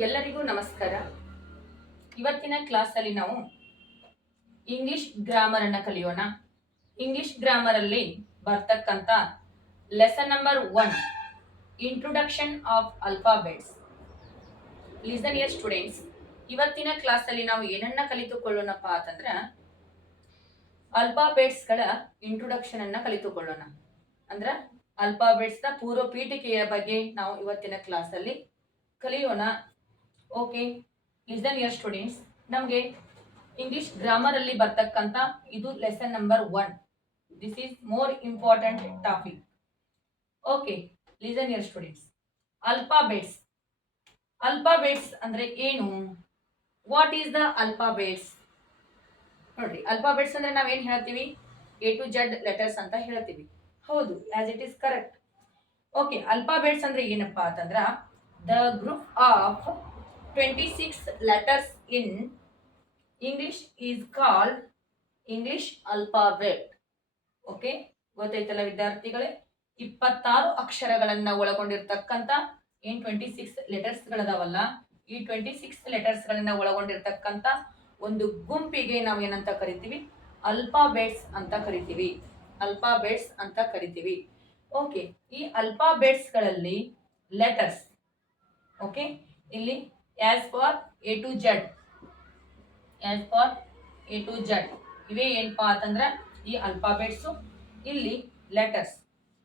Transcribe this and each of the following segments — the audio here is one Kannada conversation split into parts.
ಎಲ್ಲರಿಗೂ ನಮಸ್ಕಾರ. ಇವತ್ತಿನ ಕ್ಲಾಸಲ್ಲಿ ನಾವು ಇಂಗ್ಲಿಷ್ ಗ್ರಾಮರ್ ಅನ್ನ ಕಲಿಯೋಣ. ಇಂಗ್ಲಿಷ್ ಗ್ರಾಮರ್ ಅಲ್ಲಿ ಬರ್ತಕ್ಕಂತ lesson number one introduction of alphabets listen your students ಇವತ್ತಿನ ಕ್ಲಾಸಲ್ಲಿ ನಾವು ಏನನ್ನ ಕಲಿತುಕೊಳ್ಳೋಣಪ್ಪ ಅಂತಂದ್ರ ಅಲ್ಫಾಬೆಟ್ಸ್ಗಳ ಇಂಟ್ರೊಡಕ್ಷನ್ ಅನ್ನ ಕಲಿತುಕೊಳ್ಳೋಣ. ಅಂದ್ರ ನ ಪೂರ್ವ ಪೀಠಿಕೆಯ ಬಗ್ಗೆ ನಾವು ಇವತ್ತಿನ ಕ್ಲಾಸಲ್ಲಿ ಕಲಿಯೋಣ. ಓಕೆ ಲಿಸನ್ ಯರ್ ಸ್ಟೂಡೆಂಟ್ಸ್ ನಮಗೆ ಇಂಗ್ಲಿಷ್ ಗ್ರಾಮರ್ ಅಲ್ಲಿ ಬರ್ತಕ್ಕಂತ ಇದು lesson number one this is more important topic okay listen your students alphabets alphabets ಅಂದ್ರೆ ಏನು? ವಾಟ್ ಈಸ್ ದ ಅಲ್ಫಾಬೆಟ್ಸ್ ನೋಡ್ರಿ ಅಲ್ಫಾಬೆಟ್ಸ್ ಅಂದ್ರೆ ನಾವೇನ್ ಹೇಳ್ತೀವಿ? ಎ ಟು ಜೆಡ್ ಲೆಟರ್ಸ್ ಅಂತ ಹೇಳ್ತೀವಿ. ಹೌದು as it is correct okay alphabets ಅಂದ್ರೆ ಏನಪ್ಪಾ ಅಂತಂದ್ರ the group of twenty six letters in is called English alphabet. Okay ಗೊತ್ತೈತಲ್ಲ ವಿದ್ಯಾರ್ಥಿಗಳೇ? ಇಪ್ಪತ್ತಾರು ಅಕ್ಷರಗಳನ್ನ ಒಳಗೊಂಡಿರ್ತಕ್ಕಂಥ ಏನ್ ಟ್ವೆಂಟಿ ಸಿಕ್ಸ್ ಲೆಟರ್ಸ್ಗಳದಾವಲ್ಲ ಈ ಟ್ವೆಂಟಿ ಸಿಕ್ಸ್ ಲೆಟರ್ಸ್ಗಳನ್ನ ಒಳಗೊಂಡಿರ್ತಕ್ಕಂಥ ಒಂದು ಗುಂಪಿಗೆ ನಾವು ಏನಂತ ಕರಿತೀವಿ? ಅಲ್ಫಾಬೆಟ್ಸ್ ಅಂತ ಕರಿತೀವಿ. ಅಲ್ಫಾಬೆಟ್ಸ್ ಅಂತ ಕರಿತೀವಿ. ಓಕೆ ಈ ಅಲ್ಫಾಬೆಟ್ಸ್ಗಳಲ್ಲಿ ಲೆಟರ್ಸ್ ಓಕೆ ಇಲ್ಲಿ as for A to Z as for A to Z ಇವೇ ಏನಪ್ಪಾ ಅಂತಂದ್ರೆ ಈ ಅಲ್ಫಾಬೆಟ್ಸು ಇಲ್ಲಿ ಲೆಟರ್ಸ್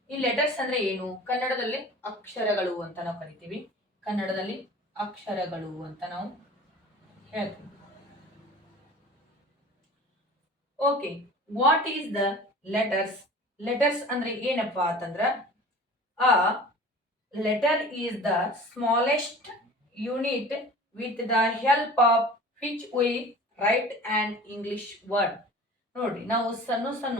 ಈ ಲೆಟರ್ಸ್ ಅಂದ್ರೆ ಏನು? ಕನ್ನಡದಲ್ಲಿ ಅಕ್ಷರಗಳು ಅಂತ ನಾವು ಕರಿತೀವಿ. ಕನ್ನಡದಲ್ಲಿ ಅಕ್ಷರಗಳು ಅಂತ ನಾವು ಹೇಳ್ತೀವಿ. Okay what is the letters letters ಅಂದ್ರೆ ಏನಪ್ಪಾ ಅಂತಂದ್ರ, a letter is the smallest unit with the help of which we write and English word ನೋಡ್ರಿ ನಾವು ಸಣ್ಣ ಸಣ್ಣ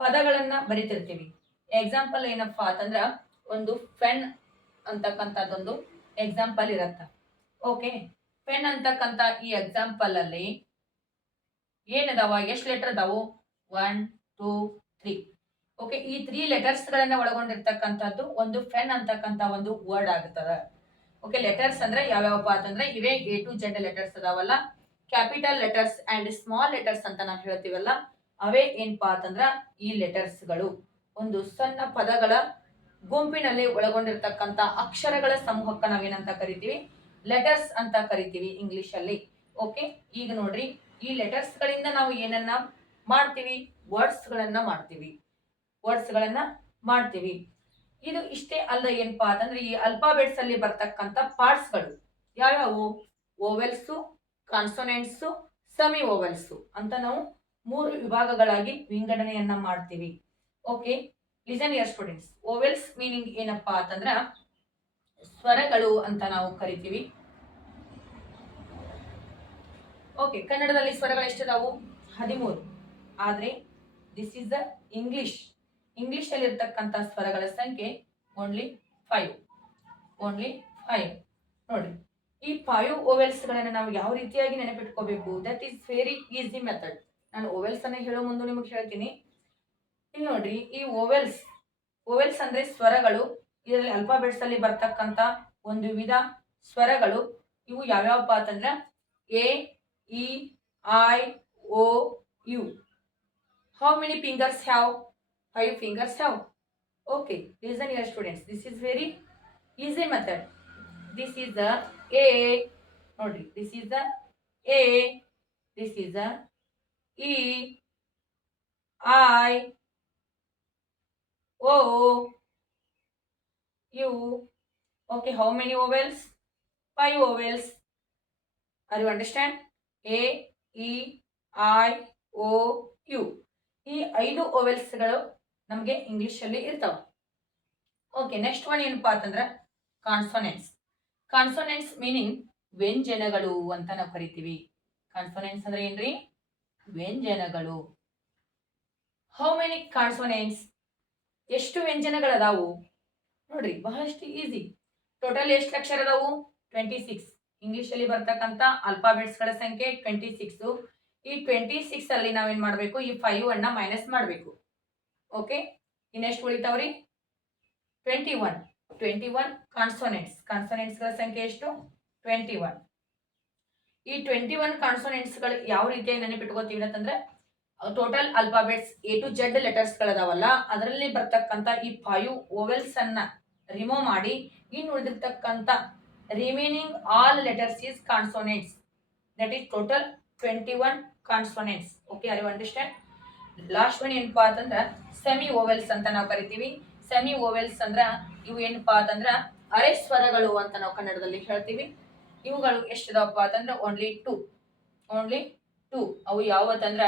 ಪದಗಳನ್ನ ಬರಿತಿರ್ತೀವಿ. ಎಕ್ಸಾಂಪಲ್ ಏನಪ್ಪಾ ಅಂತಂದ್ರ ಒಂದು ಫೆನ್ ಅಂತಕ್ಕಂಥದ್ದೊಂದು ಎಕ್ಸಾಂಪಲ್ ಇರತ್ತ. ಓಕೆ ಪೆನ್ ಅಂತಕ್ಕಂಥ ಈ ಎಕ್ಸಾಂಪಲ್ ಅಲ್ಲಿ ಏನದಾವ? ಎಷ್ಟು ಲೆಟರ್ ಅದಾವು? ಒನ್ ಟೂ ತ್ರೀ ಓಕೆ ಈ ತ್ರೀ ಲೆಟರ್ಸ್ ಗಳನ್ನ ಒಳಗೊಂಡಿರ್ತಕ್ಕಂಥದ್ದು ಒಂದು ಫೆನ್ ಅಂತಕ್ಕಂಥ ಒಂದು ವರ್ಡ್ ಆಗುತ್ತದ ಓಕೆ ಲೆಟರ್ಸ್ ಅಂದ್ರೆ ಯಾವ್ಯಾವಪ್ಪ ಅಂತಂದ್ರೆ ಇವೇ A to Z letters ಅದಾವಲ್ಲ. Capital letters and small letters ಅಂತ ನಾವು ಹೇಳ್ತೀವಲ್ಲ, ಅವೇ ಏನಪ್ಪಾ ಅಂತಂದ್ರ ಈ ಲೆಟರ್ಸ್ಗಳು. ಒಂದು ಸಣ್ಣ ಪದಗಳ ಗುಂಪಿನಲ್ಲಿ ಒಳಗೊಂಡಿರ್ತಕ್ಕಂಥ ಅಕ್ಷರಗಳ ಸಮೂಹಕ್ಕ ನಾವೇನಂತ ಕರಿತೀವಿ? ಲೆಟರ್ಸ್ ಅಂತ ಕರಿತೀವಿ ಇಂಗ್ಲಿಷ್ ಅಲ್ಲಿ ಓಕೆ ಈಗ ನೋಡ್ರಿ, ಈ ಲೆಟರ್ಸ್ ಗಳಿಂದ ನಾವು ಏನನ್ನ ಮಾಡ್ತೀವಿ? ವರ್ಡ್ಸ್ ಗಳನ್ನ ಮಾಡ್ತೀವಿ. ವರ್ಡ್ಸ್ ಗಳನ್ನ ಮಾಡ್ತೀವಿ. ಇದು ಇಷ್ಟೇ ಅಲ್ಲ ಏನಪ್ಪ ಅಂತಂದ್ರೆ ಈ ಅಲ್ಫಾಬೆಟ್ಸ್ ಅಲ್ಲಿ ಬರ್ತಕ್ಕಂಥ ಪಾರ್ಟ್ಸ್ಗಳು ಯಾವ್ಯಾವು? ಓವೆಲ್ಸು ಕಾನ್ಸೊನೆಂಟ್ಸು ಸೆಮಿ ಓವೆಲ್ಸು ಅಂತ ನಾವು ಮೂರು ವಿಭಾಗಗಳಾಗಿ ವಿಂಗಡಣೆಯನ್ನ ಮಾಡ್ತೀವಿ. Okay listen your students vowels meaning ಏನಪ್ಪಾ ಅಂತಂದ್ರ ಸ್ವರಗಳು ಅಂತ ನಾವು ಕರಿತೀವಿ. ಓಕೆ ಕನ್ನಡದಲ್ಲಿ ಸ್ವರಗಳು ಎಷ್ಟಿದಾವು? ಹದಿಮೂರು. ಆದರೆ this is the English English ಅಲ್ಲಿ ಇರ್ತಕ್ಕಂಥ ಸ್ವರಗಳ ಸಂಖ್ಯೆ ಓನ್ಲಿ ಫೈವ್ ಓನ್ಲಿ ಫೈವ್ ನೋಡಿ, ಈ ಫೈವ್ ಓವೆಲ್ಸ್ ಗಳನ್ನ ನಾವು ಯಾವ ರೀತಿಯಾಗಿ ನೆನಪಿಟ್ಕೋಬೇಕು? That is very easy method ನಾನು ಓವೆಲ್ಸ್ ಅನ್ನ ಹೇಳೋ ಮುಂದೆ ನಿಮಗೆ ಹೇಳ್ತೀನಿ. ಇಲ್ಲಿ ನೋಡ್ರಿ ಈ ಓವೆಲ್ಸ್ ಓವೆಲ್ಸ್ ಅಂದ್ರೆ ಸ್ವರಗಳು, ಇದರಲ್ಲಿ ಅಲ್ಫಾಬೆಟ್ಸ್ ಅಲ್ಲಿ ಬರ್ತಕ್ಕಂತ ಒಂದು ವಿಧ ಸ್ವರಗಳು. ಇವು ಯಾವ್ಯಾವಪ್ಪ ಅಂತಂದ್ರೆ A E I O U how many fingers have five fingers have okay listen your students this is very easy method this is the A ನೋಡ್ರಿ this is the A this is the E I O U okay how many vowels five vowels are you understand A E I O U ಈ ಐದು ಓವೆಲ್ಸ್ಗಳು ನಮಗೆ ಇಂಗ್ಲೀಷಲ್ಲಿ ಇರ್ತಾವೆ. ಓಕೆ ನೆಕ್ಸ್ಟ್ ಒನ್ ಏನಪ್ಪಾ ಅಂತಂದ್ರೆ ಕಾನ್ಸೊನೆಂಟ್ಸ್ ಕಾನ್ಸೊನೆಂಟ್ಸ್ ಮೀನಿಂಗ್ ವ್ಯಂಜನಗಳು ಅಂತ ನಾವು ಕರಿತೀವಿ. ಕಾನ್ಸೊನೆಂಟ್ಸ್ ಅಂದ್ರೆ ಏನ್ರಿ? ವ್ಯಂಜನಗಳು. ಹೌ ಮೆನಿ ಕಾನ್ಸೊನೆಂಟ್ಸ್ ಎಷ್ಟು ವ್ಯಂಜನಗಳು ಅದಾವು? ನೋಡ್ರಿ, ಬಹಳಷ್ಟು ಈಸಿ ಟೋಟಲ್ ಎಷ್ಟು ಅಕ್ಷರ ಅದಾವು? ಟ್ವೆಂಟಿ ಸಿಕ್ಸ್ ಇಂಗ್ಲಿಷ್ ಅಲ್ಲಿ ಬರ್ತಕ್ಕಂಥ ಅಲ್ಫಾಬೆಟ್ಸ್ಗಳ ಸಂಖ್ಯೆ ಟ್ವೆಂಟಿ ಸಿಕ್ಸ್ ಈ ಟ್ವೆಂಟಿ ಸಿಕ್ಸ್ ಅಲ್ಲಿ ನಾವೇನ್ ಮಾಡ್ಬೇಕು? ಈ ಫೈವ್ ಅನ್ನ ಮೈನಸ್ ಮಾಡಬೇಕು. ಓಕೆ ಇನ್ನೆಷ್ಟು ಉಳಿತಾವ್ರಿ twenty one twenty one consonants ಕಾನ್ಸೋನೆಂಟ್ಸ್ಗಳ ಸಂಖ್ಯೆ ಎಷ್ಟು? ಟ್ವೆಂಟಿ ಒನ್ ಈ ಟ್ವೆಂಟಿ ಒನ್ ಕಾನ್ಸೋನೆಂಟ್ಸ್ಗಳು ಯಾವ ರೀತಿಯಾಗಿ ನೆನಪಿಟ್ಕೋತೀವಿ ಅಂತಂದ್ರೆ total alphabets A to Z ಲೆಟರ್ಸ್ಗಳದಾವಲ್ಲ ಅದರಲ್ಲಿ ಬರ್ತಕ್ಕಂಥ ಈ ಫೈವ್ ಓವೆಲ್ಸ್ ಅನ್ನ ರಿಮೂವ್ ಮಾಡಿ ಇನ್ನು ಉಳಿದಿರ್ತಕ್ಕಂಥ remaining all letters is consonants that is total twenty one consonants okay aari understand last one ಏನಪ್ಪಾ ಅಂತಂದ್ರ ಸೆಮಿ ಓವೆಲ್ಸ್ ಅಂತ ನಾವು ಕರಿತೀವಿ. ಸೆಮಿ ಓವೆಲ್ಸ್ ಅಂದ್ರ ಇವು ಏನಪ್ಪಾ ಅಂತಂದ್ರ ಅರೆ ಸ್ವರಗಳು ಅಂತ ನಾವು ಕನ್ನಡದಲ್ಲಿ ಹೇಳ್ತೀವಿ. ಇವುಗಳು ಎಷ್ಟಿದಾವಪ್ಪ ಅಂತಂದ್ರ ಓನ್ಲಿ ಟೂ ಓನ್ಲಿ ಟೂ ಅವು ಯಾವತ್ತಂದ್ರ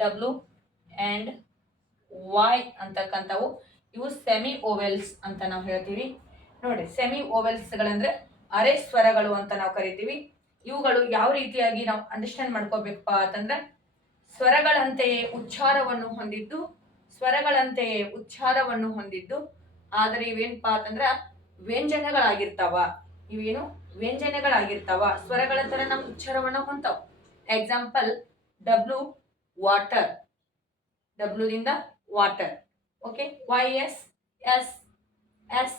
ಡಬ್ಲ್ಯೂ ಆ್ಯಂಡ್ ವಾಯ್ ಅಂತಕ್ಕಂಥವು. ಇವು ಸೆಮಿ ಓವೆಲ್ಸ್ ಅಂತ ನಾವು ಹೇಳ್ತೀವಿ. ನೋಡಿ, ಸೆಮಿ ಓವೆಲ್ಸ್ಗಳಂದ್ರೆ ಅರೆ ಸ್ವರಗಳು ಅಂತ ನಾವು ಕರಿತೀವಿ. ಇವುಗಳು ಯಾವ ರೀತಿಯಾಗಿ ನಾವು ಅಂಡರ್ಸ್ಟ್ಯಾಂಡ್ ಮಾಡ್ಕೋಬೇಕಪ್ಪ ಅಂತಂದ್ರೆ ಸ್ವರಗಳಂತೆಯೇ ಉಚ್ಚಾರವನ್ನು ಹೊಂದಿದ್ದು, ಸ್ವರಗಳಂತೆಯೇ ಉಚ್ಚಾರವನ್ನು ಹೊಂದಿದ್ದು, ಆದರೆ ಇವೇನಪ್ಪ ಅಂತಂದ್ರ ವ್ಯಂಜನಗಳಾಗಿರ್ತಾವ. ಇವೇನು ವ್ಯಂಜನಗಳಾಗಿರ್ತಾವ. ಸ್ವರಗಳ ತರ ನಮ್ಮ ಉಚ್ಚಾರವನ್ನ ಹೊಂತಾವ. ಎಕ್ಸಾಂಪಲ್ ಡಬ್ಲ್ಯೂ ವಾಟರ್ ಡಬ್ಲ್ಯೂ ದಿಂದ water okay Y yes yes yes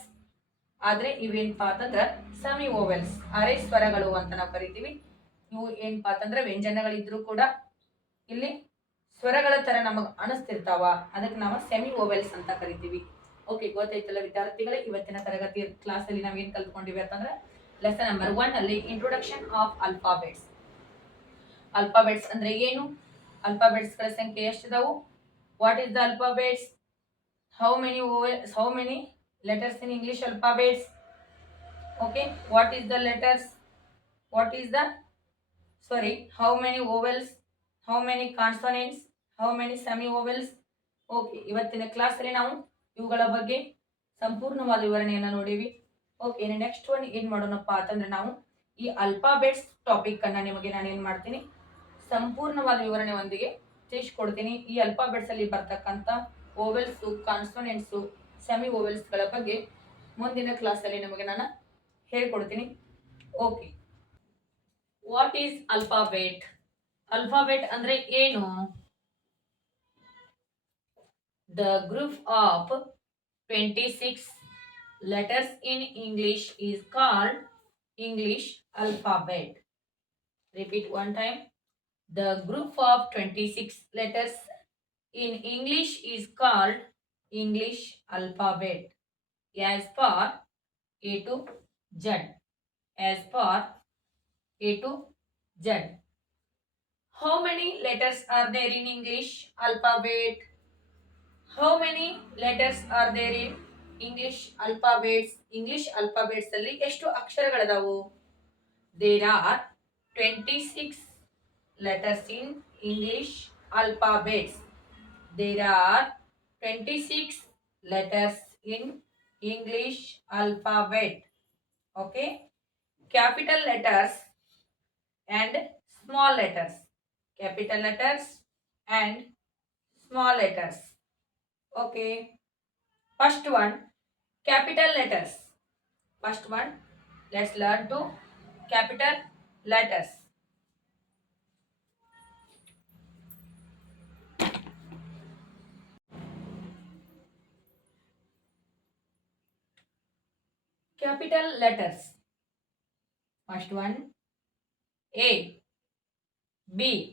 ಆದ್ರೆ ಇವೇನಪ್ಪಾ ಅಂತಂದ್ರ ಸೆಮಿ ಓವೆಲ್ಸ್ ಅರೆ ಸ್ವರಗಳು ಅಂತ ನಾವು ಕರಿತೀವಿ. ಇವು ಏನಪ್ಪಾ ಅಂತಂದ್ರೆ ವ್ಯಂಜನಗಳಿದ್ರು ಕೂಡ ಇಲ್ಲಿ ಸ್ವರಗಳ ತರ ನಮಗ್ ಅನಿಸ್ತಿರ್ತಾವ. ಅದಕ್ಕೆ ನಾವು ಸೆಮಿ ಓವೆಲ್ಸ್ ಅಂತ ಕರಿತೀವಿ. ಓಕೆ ಗೊತ್ತಾಯ್ತಲ್ಲ ವಿದ್ಯಾರ್ಥಿಗಳೇ, ಇವತ್ತಿನ ತರಗತಿ ಕ್ಲಾಸ್ ಅಲ್ಲಿ ನಾವ್ ಏನ್ ಕಲ್ತ್ಕೊಂಡಿವಿ ಅಂತಂದ್ರೆ ಲೆಸನ್ ನಂಬರ್ ಒನ್ ಅಲ್ಲಿ ಇಂಟ್ರೊಡಕ್ಷನ್ ಆಫ್ ಅಲ್ಫಾಬೆಟ್ಸ್ ಅಲ್ಫಾಬೆಟ್ಸ್ ಅಂದ್ರೆ ಏನು? ಅಲ್ಫಾಬೆಟ್ಸ್ಗಳ ಸಂಖ್ಯೆ ಎಷ್ಟಿದಾವು? What is the alphabets how many how many letters in English alphabets okay what is the letters what is the sorry how many vowels? How many consonants? How many semi vowels okay ಇವತ್ತಿನ ಕ್ಲಾಸಲ್ಲಿ ನಾವು ಇವುಗಳ ಬಗ್ಗೆ ಸಂಪೂರ್ಣವಾದ ವಿವರಣೆಯನ್ನು ನೋಡೀವಿ. ಓಕೆ ನೆಕ್ಸ್ಟ್ ಒನ್ ಏನು ಮಾಡೋಣಪ್ಪ ಅಂತಂದ್ರೆ ನಾವು ಈ ಅಲ್ಫಾಬೆಟ್ಸ್ ಟಾಪಿಕ್ ಅನ್ನ ನಿಮಗೆ ನಾನು ಏನು ಮಾಡ್ತೀನಿ? ಸಂಪೂರ್ಣವಾದ ವಿವರಣೆಯೊಂದಿಗೆ ತಿಳಿಸ್ಕೊಡ್ತೀನಿ. ಈ ಅಲ್ಫಾಬೆಟ್ಸ್ ಅಲ್ಲಿ ಬರ್ತಕ್ಕಂಥ ಓವೆಲ್ಸು ಕಾನ್ಸೋನೆಂಟ್ಸು ಸೆಮಿ ಓವೆಲ್ಸ್ಗಳ ಬಗ್ಗೆ ಮುಂದಿನ ಕ್ಲಾಸಲ್ಲಿ ನಿಮಗೆ ನಾನು ಹೇಳ್ಕೊಡ್ತೀನಿ. Okay what is alphabet alphabet ಅಂದ್ರೆ ಏನು the group of twenty six letters in English is called English alphabet repeat one time the group of twenty six letters in English is called English alphabet as per A to Z. As per A to Z. How many letters are there in English alphabet? How many letters are there in English alphabets? English alphabets ಅಲ್ಲಿ ಎಷ್ಟು ಅಕ್ಷರಗಳದಾವು are twenty six letters in English alphabets. There are 26 letters in English alphabet. Okay. Capital letters and small letters. Capital letters and small letters. Okay. First one, capital letters. First one, let's learn to capital letters. capital letters. First one A, B,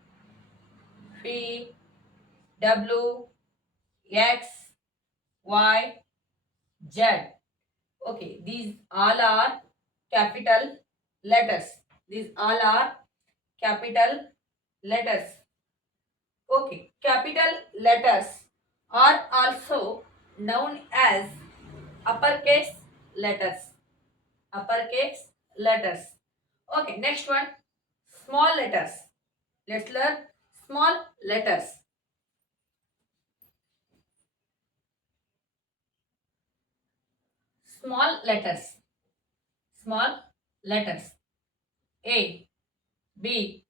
V W X Y Z. Okay, these all are capital letters. These all are capital letters. Okay, capital letters are also known as uppercase letters uppercase letters okay next one small letters let's learn small letters. Small letters. Small letters. A, B,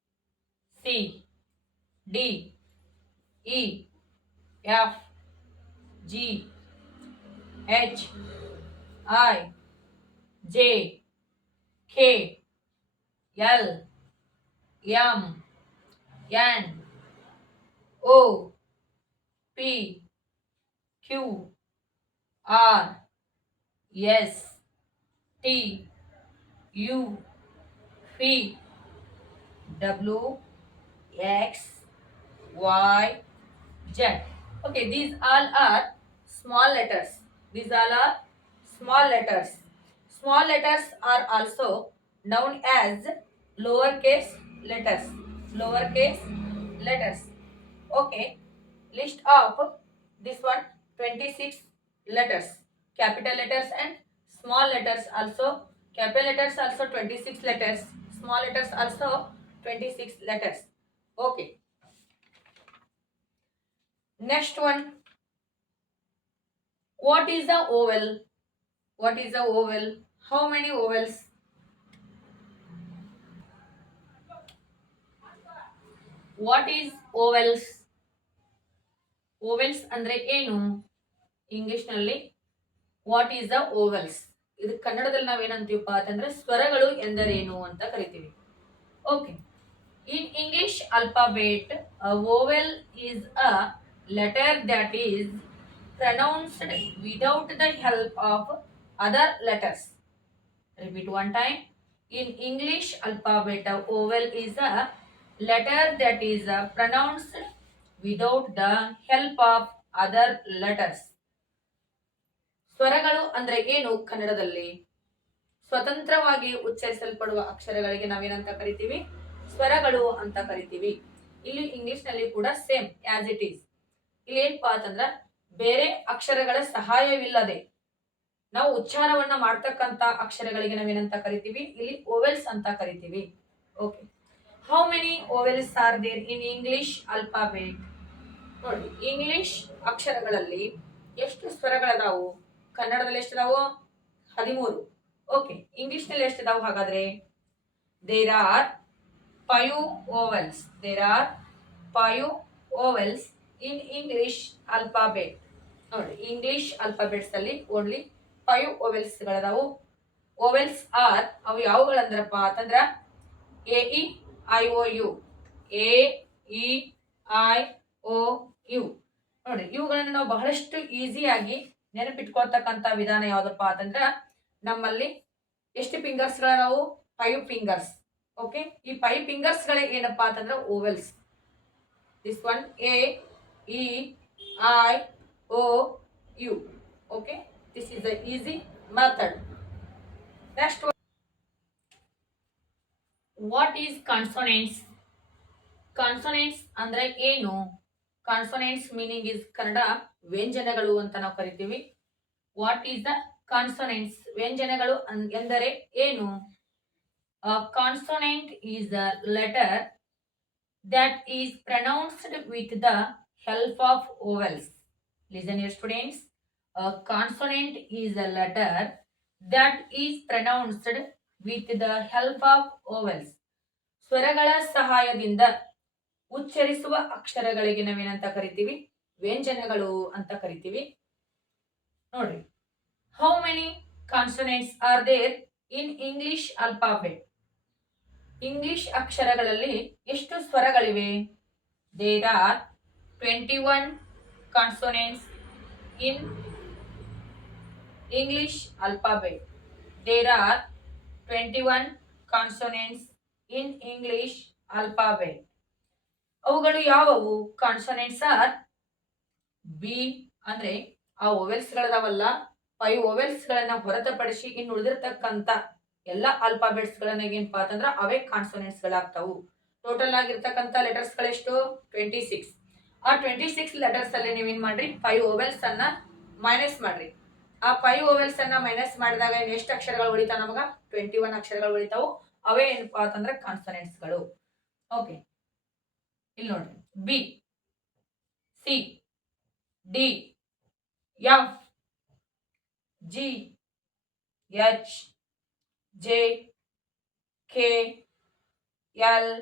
C, D, E, F, G, H, I, J, K, L, M, N, O P Q R S T U V W X Y Z. Okay, these all are small letters. These all are small letters. Small letters are also known as lowercase letters. Lowercase letters. Okay, list of this one 26 letters. Capital letters and small letters also. Capital letters also 26 letters. Small letters also 26 letters. Okay. Next one. What is the oval? What is the oval? How many ovals? What is ovals? Vowels ಅಂದ್ರೆ ಏನು? ಇಂಗ್ಲಿಷ್ನಲ್ಲಿ ವಾಟ್ ಈಸ್ ದ ಓವೆಲ್ಸ್ ಇದು ಕನ್ನಡದಲ್ಲಿ ನಾವೇನಂತೀವಪ್ಪ ಅಂತಂದ್ರೆ ಸ್ವರಗಳು ಎಂದರೇನು ಅಂತ ಕರಿತೀವಿ. Okay in English alphabet vowel is a letter that is pronounced without the help of other letters repeat one time in English alphabet vowel is a letter that is pronounced pronounced the help of other letters. ಸ್ವರಗಳು ಅಂದ್ರೆ ಏನು ಕನ್ನಡದಲ್ಲಿ? ಸ್ವತಂತ್ರವಾಗಿ ಉಚ್ಚರಿಸಲ್ಪಡುವ ಅಕ್ಷರಗಳಿಗೆ ನಾವೇನಂತ ಕರಿತೀವಿ? ಸ್ವರಗಳು ಅಂತ ಕರಿತೀವಿ. ಇಲ್ಲಿ ಇಂಗ್ಲಿಷ್ನಲ್ಲಿ ಕೂಡ ಸೇಮ್ ಆಸ್ ಇಟ್ ಈಸ್ ಇಲ್ಲಿ ಏನಪ್ಪಾ ಅಂತಂದ್ರ ಬೇರೆ ಅಕ್ಷರಗಳ ಸಹಾಯವಿಲ್ಲದೆ. ನಾವು ಉಚ್ಚಾರವನ್ನ ಮಾಡ್ತಕ್ಕಂತ ಅಕ್ಷರಗಳಿಗೆ ನಾವೇನಂತ ಕರಿತೀವಿ? ಇಲ್ಲಿ ಓವೆಲ್ಸ್ ಅಂತ ಕರಿತೀವಿ. Okay how many vowels are there in English alphabet ನೋಡಿ, ಇಂಗ್ಲಿಷ್ ಅಕ್ಷರಗಳಲ್ಲಿ ಎಷ್ಟು ಸ್ವರಗಳದಾವು? ಕನ್ನಡದಲ್ಲಿ ಎಷ್ಟಿದಾವು? ಹದಿಮೂರು. ಓಕೆ ಇಂಗ್ಲಿಷ್ನಲ್ಲಿ ಎಷ್ಟಿದಾವು ಹಾಗಾದ್ರೆ? There are five vowels there are five vowels in English alphabet ನೋಡಿ, ಇಂಗ್ಲಿಷ್ ಅಲ್ಫಾಬೆಟ್ಸ್ ಅಲ್ಲಿ ಓನ್ಲಿ ಫೈವ್ ಓವೆಲ್ಸ್ ಗಳದಾವು. ಓವೆಲ್ಸ್ ಆರ್ ಅವು ಯಾವುಗಳಂದ್ರಪ್ಪ ಅಂತಂದ್ರ? A E I O U A E I O U. ನೋಡಿ, ಇವುಗಳನ್ನ ನಾವು ಬಹಳಷ್ಟು ಈಸಿಯಾಗಿ ನೆನಪಿಟ್ಕೊಳ್ತಕ್ಕಂಥ ವಿಧಾನ ಯಾವುದಪ್ಪ ಅಂತಂದ್ರೆ ನಮ್ಮಲ್ಲಿ ಎಷ್ಟು ಫಿಂಗರ್ಸ್ಗಳ ನಾವು ಫೈವ್ ಫಿಂಗರ್ಸ್ ಓಕೆ ಈ ಫೈವ್ ಫಿಂಗರ್ಸ್ ಗಳೇ ಏನಪ್ಪಾ ಅಂತಂದ್ರೆ vowels this one A E I O U okay this is the easy method next what is consonants consonants ಅಂದ್ರೆ ಏನು? ಕಾನ್ಸೋನೆಂಟ್ಸ್ ಮೀನಿಂಗ್ ಇಸ್ ಕನ್ನಡ ವ್ಯಂಜನಗಳು ಅಂತ ನಾವು ಕರಿತೀವಿ. ವಾಟ್ ಈಸ್ ದ ಕಾನ್ಸೋನೆಂಟ್ಸ್ ವ್ಯಂಜನಗಳು ಎಂದರೆ ಏನು? Consonant is the letter that is pronounced with the help of vowels listen your students consonant is a letter that is pronounced with the help of vowels ಸ್ವರಗಳ ಸಹಾಯದಿಂದ ಉಚ್ಚರಿಸುವ ಅಕ್ಷರಗಳಿಗೆ ನಾವೇನಂತ ಕರಿತೀವಿ? ವ್ಯಂಜನಗಳು ಅಂತ ಕರಿತೀವಿ. ನೋಡ್ರಿ. How many consonants are there in English alphabet English ಅಕ್ಷರಗಳಲ್ಲಿ ಎಷ್ಟು ಸ್ವರಗಳಿವೆ? There are twenty one consonants in English alphabet there are twenty one consonants in English alphabet ಅವುಗಳು ಯಾವವು? ಕಾನ್ಸನೆಂಟ್ಸ್ ಆರ್ ಬಿ ಅಂದ್ರೆ ಆ ಓವೆಲ್ಸ್ಗಳದಾವಲ್ಲ ಫೈವ್ ಓವೆಲ್ಸ್ಗಳನ್ನ ಹೊರತುಪಡಿಸಿ ಇನ್ನು ಉಳಿದಿರ್ತಕ್ಕಂಥ ಎಲ್ಲ ಆಲ್ಫಾಬೆಟ್ಸ್ ಗಳನ್ನ ಏನಪ್ಪಾ ಅಂತಂದ್ರ ಅವೇ ಕಾನ್ಸೋನೆಂಟ್ಸ್ ಗಳಾಗ್ತಾವು ಟೋಟಲ್ ಆಗಿರ್ತಕ್ಕಂಥ ಲೆಟರ್ಸ್ ಟ್ವೆಂಟಿ ಸಿಕ್ಸ್. ಆ ಟ್ವೆಂಟಿ ಸಿಕ್ಸ್ ಲೆಟರ್ಸ್ ಅಲ್ಲಿ ನೀವೇನ್ ಮಾಡ್ರಿ? ಫೈವ್ ಓವೆಲ್ಸ್ ಅನ್ನ ಮೈನಸ್ ಮಾಡ್ರಿ. ಆ ಫೈವ್ ಓವೆಲ್ಸ್ ಅನ್ನ ಮೈನಸ್ ಮಾಡಿದಾಗ ಏನು ಎಷ್ಟು ಅಕ್ಷರಗಳು ಉಳಿತಾವ ನಮಗ? ಟ್ವೆಂಟಿ ಒನ್ ಅಕ್ಷರಗಳು ಉಳಿತಾವು. ಅವೇ ಏನಪ್ಪಾ ಅಂತಂದ್ರೆ ಕಾನ್ಸನೆಂಟ್ಸ್ಗಳು ಓಕೆ. ಇಲ್ಲಿ ನೋಡ್ರಿ B C D F G H J K L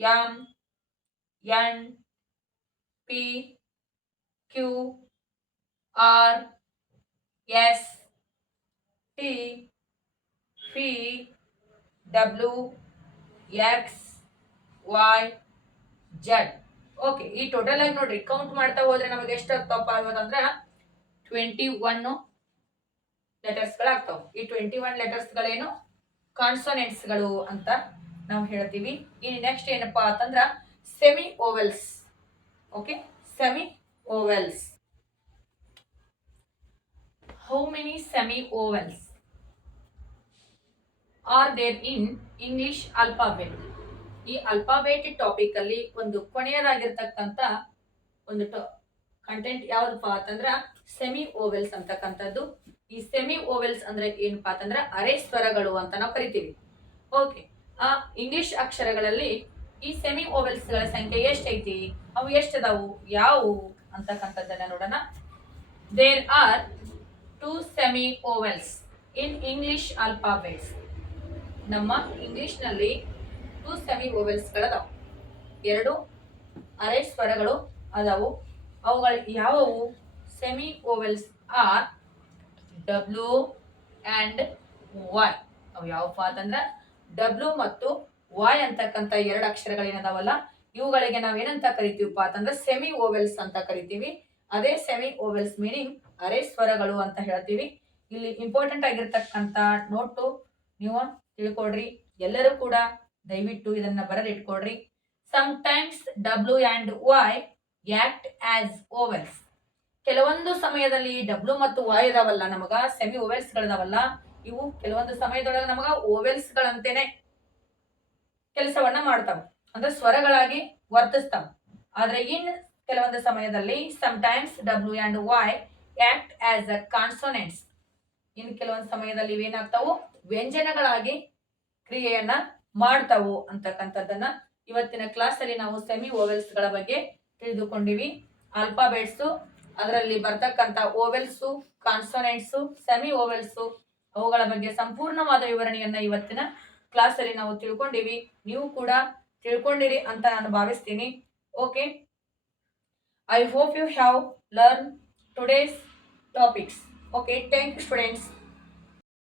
M N P Q R S T P W X Y Z. Okay, ಈ ಟೋಟಲ್ ಆಗಿ ನೋಡ್ರಿ ಕೌಂಟ್ ಮಾಡ್ತಾ ಹೋದ್ರೆ ನಮಗೆ ಎಷ್ಟು ಆಗ್ತಾವಪ್ಪ ಅನ್ನೋದಂದ್ರೆ ಟ್ವೆಂಟಿ ಒನ್ ಲೆಟರ್ಸ್ಗಳಾಗ್ತಾವ ಈ ಟ್ವೆಂಟಿ ಒನ್ ಲೆಟರ್ಸ್ಗಳೇನು ಕಾನ್ಸೋನೆಂಟ್ಸ್ಗಳು ಅಂತ ನಾವು ಹೇಳ್ತೀವಿ. ಇನ್ನು ನೆಕ್ಸ್ಟ್ ಏನಪ್ಪಾ ಅಂತಂದ್ರ semi vowels okay semi vowels how many semi vowels are there in English alphabet ಈ ಅಲ್ಫಾಬೆಟ್ ಟಾಪಿಕ್ ಅಲ್ಲಿ ಒಂದು ಕೊನೆಯದಾಗಿರ್ತಕ್ಕಂಥ ಒಂದು ಕಂಟೆಂಟ್ ಯಾವ್ದಪ್ಪ ಅಂತಂದ್ರ ಸೆಮಿ ಓವೆಲ್ಸ್ ಅಂತಕ್ಕಂಥದ್ದು. ಈ ಸೆಮಿ ಓವೆಲ್ಸ್ ಅಂದ್ರೆ ಏನಪ್ಪಾ ಅಂತಂದ್ರ ಅರೆ ಸ್ವರಗಳು ಅಂತ ನಾವು ಕರಿತೀವಿ. ಓಕೆ ಆ ಇಂಗ್ಲಿಷ್ ಅಕ್ಷರಗಳಲ್ಲಿ ಈ ಸೆಮಿ ಓವೆಲ್ಸ್ಗಳ ಸಂಖ್ಯೆ ಎಷ್ಟೈತಿ? ಅವು ಎಷ್ಟದಾವು? ಯಾವುವು? ಅಂತಕ್ಕಂಥದ್ದನ್ನ ನೋಡೋಣ. There are two semi vowels in English alphabets ನಮ್ಮ ಇಂಗ್ಲಿಷ್ನಲ್ಲಿ ಟೂ ಸೆಮಿ ಓವೆಲ್ಸ್ಗಳದಾವು ಎರಡು ಅರೆ ಸ್ವರಗಳು ಅದಾವು. ಅವುಗಳು ಯಾವುವು? Semi vowels are W and Y ಅವು ಯಾವಪ್ಪ ಅಂತಂದ್ರೆ ಡಬ್ಲ್ಯೂ ಮತ್ತು ವಾಯ್ ಅಂತಕ್ಕಂಥ ಎರಡು ಅಕ್ಷರಗಳೇನದಾವಲ್ಲ? ಇವುಗಳಿಗೆ ನಾವೇನಂತ ಕರಿತೀವಪ್ಪ ಅಂತಂದ್ರೆ ಸೆಮಿ ಓವೆಲ್ಸ್ ಅಂತ ಕರಿತೀವಿ. ಅದೇ ಸೆಮಿ ಓವೆಲ್ಸ್ ಮೀನಿಂಗ್ ಅರೆ ಸ್ವರಗಳು ಅಂತ ಹೇಳ್ತೀವಿ. ಇಲ್ಲಿ ಇಂಪಾರ್ಟೆಂಟ್ ಆಗಿರ್ತಕ್ಕಂಥ ನೋಟು ನೀವು ತಿಳ್ಕೊಡ್ರಿ ಎಲ್ಲರೂ ಕೂಡ ದಯವಿಟ್ಟು ಇದನ್ನ ಬರೆದಿಟ್ಕೊಡ್ರಿ sometimes W and Y act as vowels ಕೆಲವೊಂದು ಸಮಯದಲ್ಲಿ ಡಬ್ಲ್ಯೂ ಮತ್ತು ವೈ ಇದಾವಲ್ಲ ನಮಗ ಸೆಮಿ ಓವೆಲ್ಸ್ ಗಳದಾವಲ್ಲ, ಇವು ಕೆಲವೊಂದು ಸಮಯದೊಳಗೆ ನಮಗ ಓವೆಲ್ಸ್ ಗಳಂತೇನೆ ಕೆಲಸವನ್ನ ಮಾಡ್ತಾವ. ಅಂದ್ರೆ ಸ್ವರಗಳಾಗಿ ವರ್ತಿಸ್ತಾವ. ಆದ್ರೆ ಇನ್ ಕೆಲವೊಂದು ಸಮಯದಲ್ಲಿ sometimes W and Y act as a consonants ಇನ್ ಕೆಲವೊಂದು ಸಮಯದಲ್ಲಿ ಇವೇನಾಗ್ತಾವು? ವ್ಯಂಜನಗಳಾಗಿ ಕ್ರಿಯೆಯನ್ನ ಮಾಡ್ತಾವು ಅಂತಕ್ಕಂಥದ್ದನ್ನ ಇವತ್ತಿನ ಕ್ಲಾಸ್ ಅಲ್ಲಿ ನಾವು ಸೆಮಿ ಓವೆಲ್ಸ್ಗಳ ಬಗ್ಗೆ ತಿಳಿದುಕೊಂಡಿವಿ. ಆಲ್ಫಾಬೆಟ್ಸ್ ಅದರಲ್ಲಿ ಬರ್ತಕ್ಕಂಥ ಓವೆಲ್ಸು ಕಾನ್ಸೋನೆಂಟ್ಸು ಸೆಮಿ ಓವೆಲ್ಸು ಅವುಗಳ ಬಗ್ಗೆ ಸಂಪೂರ್ಣವಾದ ವಿವರಣೆಯನ್ನ ಇವತ್ತಿನ ಕ್ಲಾಸ್ ಅಲ್ಲಿ ನಾವು ತಿಳ್ಕೊಂಡಿವಿ. ನೀವು ಕೂಡ ತಿಳ್ಕೊಂಡಿರಿ ಅಂತ ನಾನು ಭಾವಿಸ್ತೀನಿ. Okay I hope you have learn today's topics okay thank you students